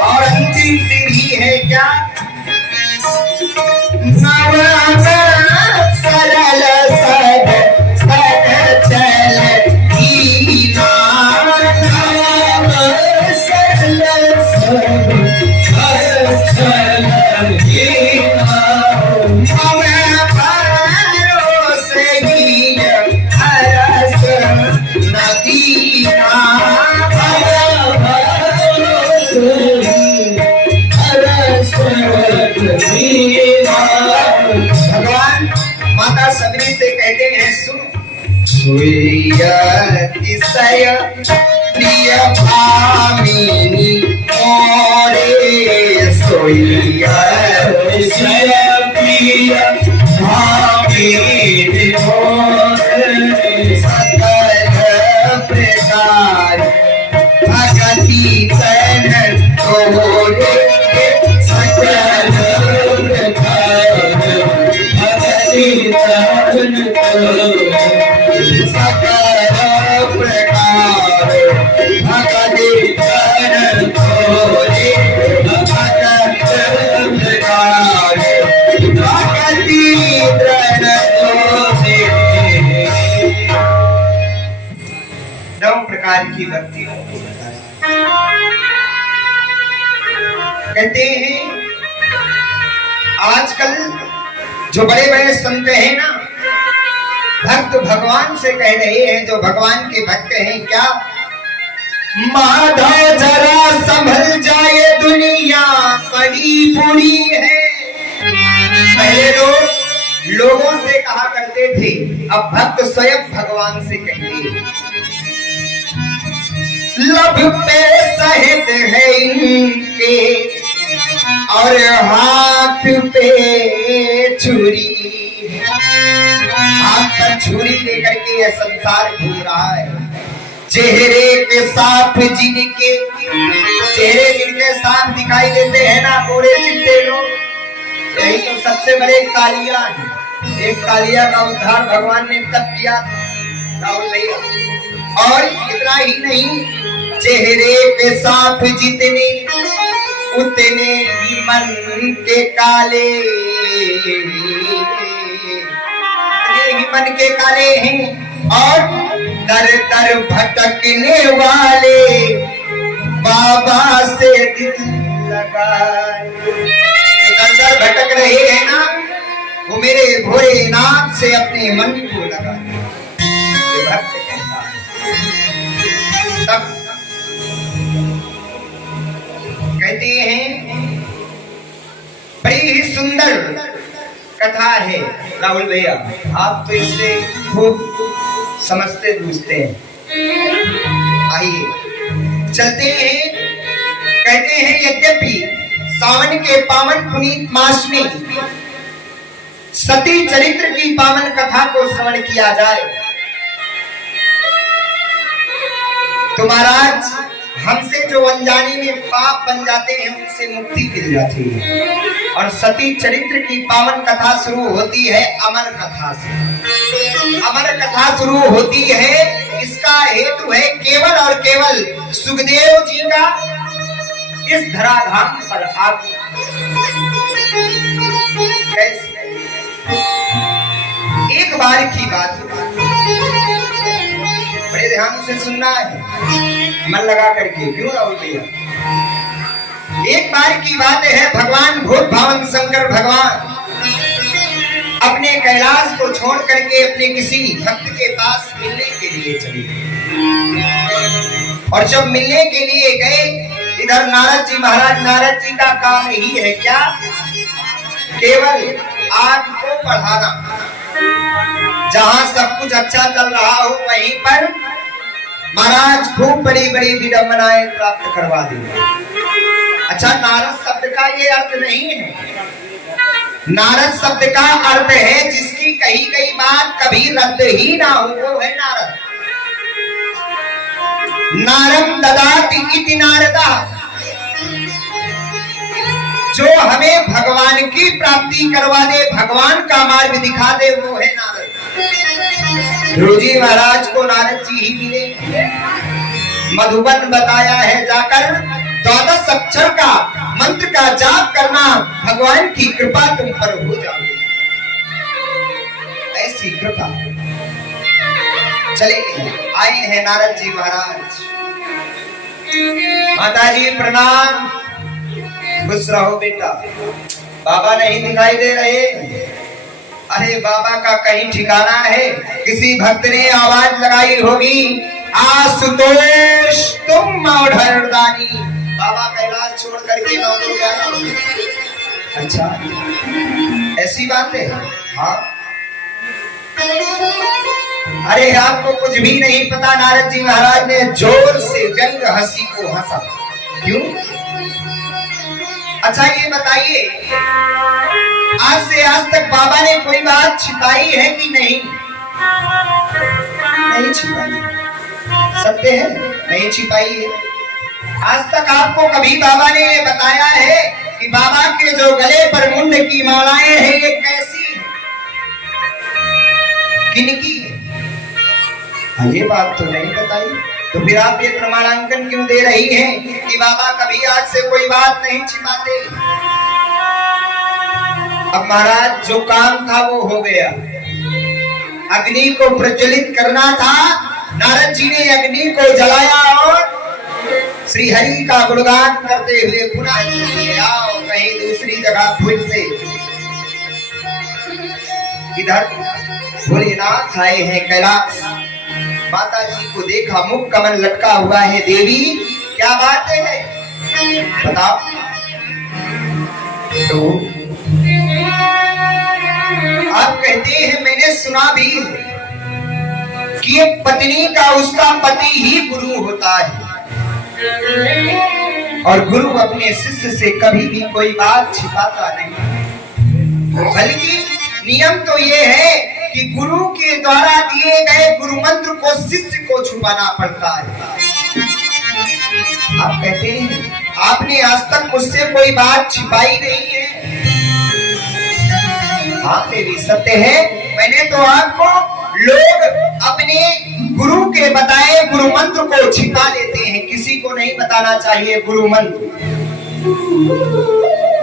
और अंतिम सीढ़ी है क्या? सरल सद सद चल सरल भगवान माता सबरी से कहते हैं सुनो। तिसय प्रिय भामिनी मोरे सोइया प्रिय भामिनी मोरे सकल प्रकार भगति तन तोरे सकल प्रकार भगति तन तोरे सकल प्रकार भगति तन तोरे सकल प्रकार भगति तन तोरे। 9 प्रकार की भक्ति कहते हैं। आजकल जो बड़े बड़े संत हैं ना, भक्त भगवान से कह रहे हैं, जो भगवान के भक्त हैं, क्या माधव जरा संभल जाए दुनिया बड़ी बुरी है। पहले लोगों से कहा करते थे, अब भक्त स्वयं भगवान से कहते हैं। लब पे सहित है इनके और हाथ पे छुरी, हाथ पर छुरी लेकर के यह संसार घूम रहा है। चेहरे के साथ जिनके साथ दिखाई देते हैं ना, पूरे चिट्टे लोग, यही तो सबसे बड़े कालिया है। एक कालिया का उद्धार भगवान ने तब किया और इतना ही नहीं, चेहरे के साथ जितने उतने ही मन के काले, उतने ही मन के काले हैं। और दर दर भटकने वाले बाबा से दिल लगाए। जो दर दर भटक रहे हैं ना, वो मेरे भोलेनाथ से अपने मन को लगाए। ये भक्त कहता है। तब कहते हैं बड़ी ही सुंदर कथा है राहुल भैया, आप तो इससे खूब समझते बूझते हैं। आइए चलते हैं। कहते हैं यद्यपि सावन के पावन पुनीत मास में सती चरित्र की पावन कथा को श्रवण किया जाए तो महाराज हमसे जो अनजाने में पाप बन जाते हैं उनसे मुक्ति मिल जाती है। और सती चरित्र की पावन कथा शुरू होती है अमर कथा से। अमर कथा शुरू होती है, इसका हेतु है केवल और केवल सुखदेव जी का इस धराधाम पर आगमन। एक बार की बात, बड़े ध्यान से सुनना है, मन लगा करके, क्यों राहुल भैया। एक बार की बात है, भगवान भूत भावन शंकर भगवान अपने कैलाश को छोड़ करके अपने किसी भक्त के पास मिलने के लिए चले गए। और जब मिलने के लिए गए, इधर नारद जी महाराज, नारद जी का काम ही है क्या, केवल आग को बढ़ाना। जहां सब कुछ अच्छा चल रहा हो वहीं पर महाराज खूब बड़ी बड़ी विडंबनाएं प्राप्त करवा दी। अच्छा, नारद शब्द का ये अर्थ नहीं है। नारद शब्द का अर्थ है जिसकी कही गई बात कभी रद्द ही ना हो, वो है नारद। नारम ददाति इति नारदा, जो हमें भगवान की प्राप्ति करवा दे, भगवान का मार्ग दिखा दे, वो है नारद। ध्रुव जी महाराज को नारद जी ही मिले। मधुबन बताया है जाकर 12 अक्षर का मंत्र का जाप करना, भगवान की कृपा तुम पर हो जाए। ऐसी कृपा चले आए हैं नारद जी महाराज। माता जी प्रणाम, खुश रहो बेटा। बाबा नहीं दिखाई दे रहे। अरे बाबा का कहीं ठिकाना है। किसी भक्त ने आवाज लगाई होगी, आशुतोष तुम मौढ़रदानी। बाबा कैलाश छोड़ करके नौकरी गया। अच्छा, ऐसी बात है। हाँ, अरे आपको कुछ भी नहीं पता। नारद जी महाराज ने जोर से व्यंग हंसी को हंसा। क्यों? अच्छा ये बताइए, आज से आज तक बाबा ने कोई बात छिपाई है कि नहीं? नहीं छिपाई। सत्य है, नहीं छिपाई है। आज तक आपको कभी बाबा ने ये बताया है कि बाबा के जो गले पर मुंड की मालाएं हैं ये कैसी है, किनकी है? ये बात तो नहीं बताई। तो फिर आप ये प्रमाणांकन क्यों दे रही हैं कि बाबा कभी आज से कोई बात नहीं छिपाते? अब महाराज जो काम था वो हो गया। अग्नि को प्रज्वलित करना था, नारद जी ने अग्नि को जलाया और श्री हरि का गुणगान करते हुए पुनः आओ कहीं दूसरी जगह फिर से। इधर भोलेनाथ आए हैं कैलाश। माता जी को देखा, मुख कमल लटका हुआ है। देवी क्या बात है, बताओ। तो आप कहते हैं, मैंने सुना भी कि एक पत्नी का उसका पति ही गुरु होता है और गुरु अपने शिष्य से कभी भी कोई बात छिपाता नहीं। बल्कि नियम तो ये है कि गुरु के द्वारा दिए गए गुरु मंत्र को शिष्य को छुपाना पड़ता है। आप कहते हैं आपने आज तक मुझसे कोई बात छिपाई नहीं है। हाँ देवी सत्य है, मैंने तो आपको, लोग अपने गुरु के बताए गुरु मंत्र को छिपा लेते हैं, किसी को नहीं बताना चाहिए गुरु मंत्र।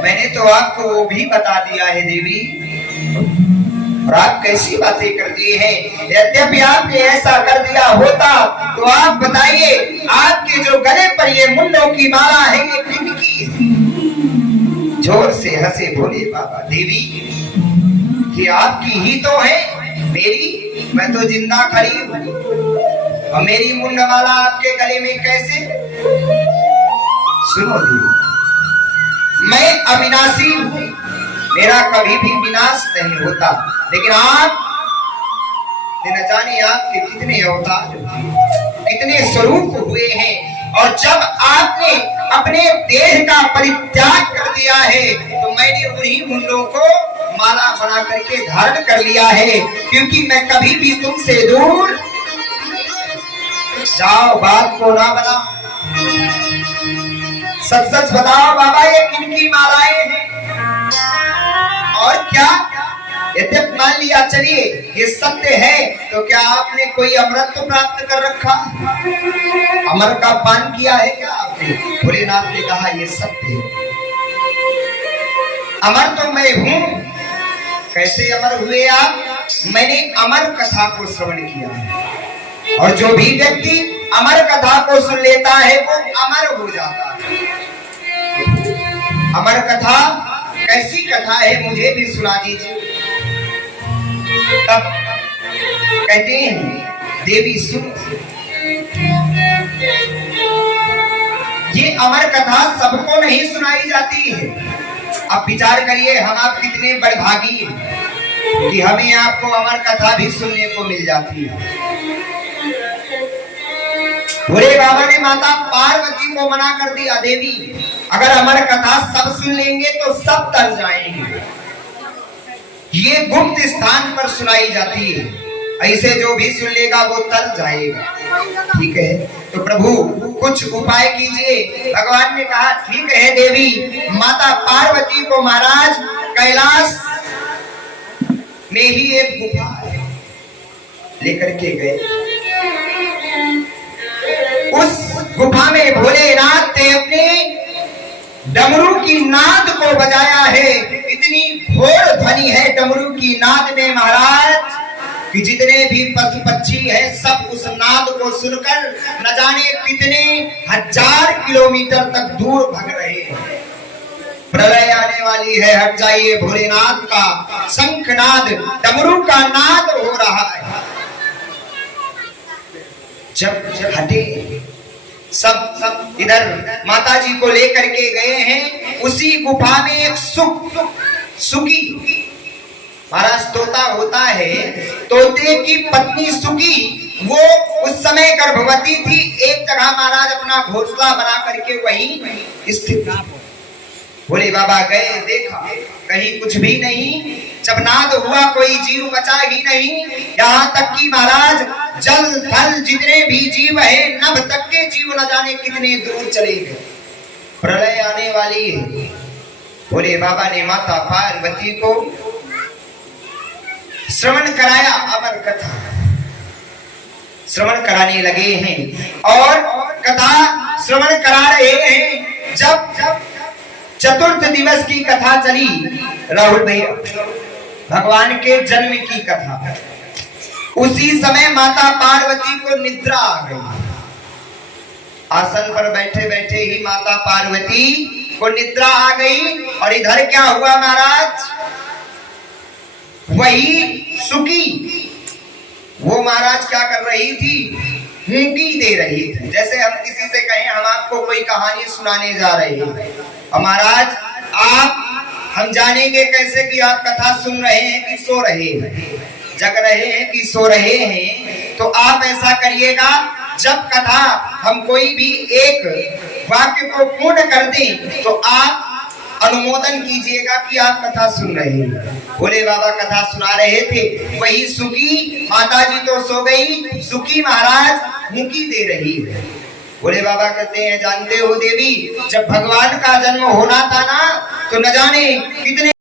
मैंने तो आपको वो भी बता दिया है देवी। और आप कैसी बातें कर दी हैं। यद्यपि आपने ऐसा कर दिया होता तो आप बताइए, आपके जो गले पर ये मुंडों की माला है ये किनकी है? जोर से हंसे भोले बाबा। देवी कि आपकी ही तो है, मेरी? मैं तो जिंदा खड़ी हूँ और मेरी मुंड माला आपके गले में कैसे? सुनो देवी, मैं अविनाशी हूँ, मेरा कभी भी विनाश नहीं होता, लेकिन आप न जाने आपके कितने अवतार, कितने स्वरूप हुए हैं। और जब आपने अपने देह का परित्याग कर दिया है तो मैंने उन्हीं मुंडों को माला बना करके धारण कर लिया है, क्योंकि मैं कभी भी तुमसे दूर जाओ। बात को ना बना, सच सच बताओ बाबा, ये किनकी मालाएं हैं? और क्या यद्यप मान लिया, चलिए ये सत्य है, तो क्या आपने कोई अमृत प्राप्त कर रखा? अमर का पान किया है क्या आपने? भोलेनाथ ने कहा ये सत्य है, अमर तो मैं हूं। कैसे अमर हुए आप? मैंने अमर कथा को श्रवण किया है, और जो भी व्यक्ति अमर कथा को सुन लेता है वो अमर हो जाता है। अमर कथा कैसी कथा है, मुझे भी सुना दीजिए। तब कहते हैं देवी सुन, ये अमर कथा सबको नहीं सुनाई जाती है। अब विचार करिए, हम आप कितने बड़भागी हैं कि हमें आपको अमर कथा भी सुनने को मिल जाती है। भोले बाबा ने माता पार्वती को मना कर दिया, देवी अगर अमर कथा सब सुन लेंगे तो सब तर जाएंगे, ये गुप्त स्थान पर सुनाई जाती है, ऐसे जो भी सुन लेगा वो तर जाएगा। ठीक है, तो प्रभु कुछ उपाय कीजिए। भगवान ने कहा ठीक है देवी, माता पार्वती को महाराज कैलाश में ही एक गुफा है, लेकर के गए। उस गुफा में भोलेनाथ ने अपने डमरू की नाद को बजाया है। इतनी घोर ध्वनि है डमरू की नाद में महाराज कि जितने भी पशु पक्षी हैं सब उस नाद को सुनकर न जाने कितने हजार किलोमीटर तक दूर भाग रहे हैं। प्रलय आने वाली है, हट जाइए। भोलेनाथ का शंखनाद, डमरू का नाद हो रहा है। जब हटे सब इधर माता जी को लेकर के गए हैं। उसी गुफा में एक सुकी महाराज तोता होता है, तोते की पत्नी सुकी वो उस समय गर्भवती थी। एक जगह महाराज अपना घोंसला बना करके वहीं स्थित। भोले बाबा गए, देखा कहीं कुछ भी नहीं। जब नाद हुआ कोई जीव बचा ही नहीं, यहाँ तक कि महाराज जल थल जितने भी जीव है, नभ तक के जीव न जाने कितने दूर चले गए। प्रलय आने वाली है। भोले बाबा ने माता पार्वती को श्रवण कराया, अमर कथा श्रवण कराने लगे हैं और कथा श्रवण करा रहे हैं। जब चतुर्थ दिवस की कथा चली, राहुल भैया, भगवान के जन्म की कथा, उसी समय माता पार्वती को निद्रा आ गई। आसन पर बैठे बैठे ही माता पार्वती को निद्रा आ गई। और इधर क्या हुआ महाराज, वही सुकी वो महाराज क्या कर रही थी, हुंकी दे रही थी। जैसे हम किसी से कहें हम आपको कोई कहानी सुनाने जा रहे हैं, महाराज आप हम जानेंगे कैसे कि आप कथा सुन रहे हैं कि सो रहे हैं, जग रहे हैं कि सो रहे हैं। तो आप ऐसा करिएगा, जब कथा हम कोई भी एक वाक्य को पूर्ण कर दें तो आप अनुमोदन कीजिएगा कि आप कथा सुन रहे हैं। भोले बाबा कथा सुना रहे थे, वही सुकी माता जी तो सो गई, सुकी महाराज हुंकी दे रही है। भोले बाबा कहते हैं जानते हो देवी, जब भगवान का जन्म होना था ना, तो न जाने कितने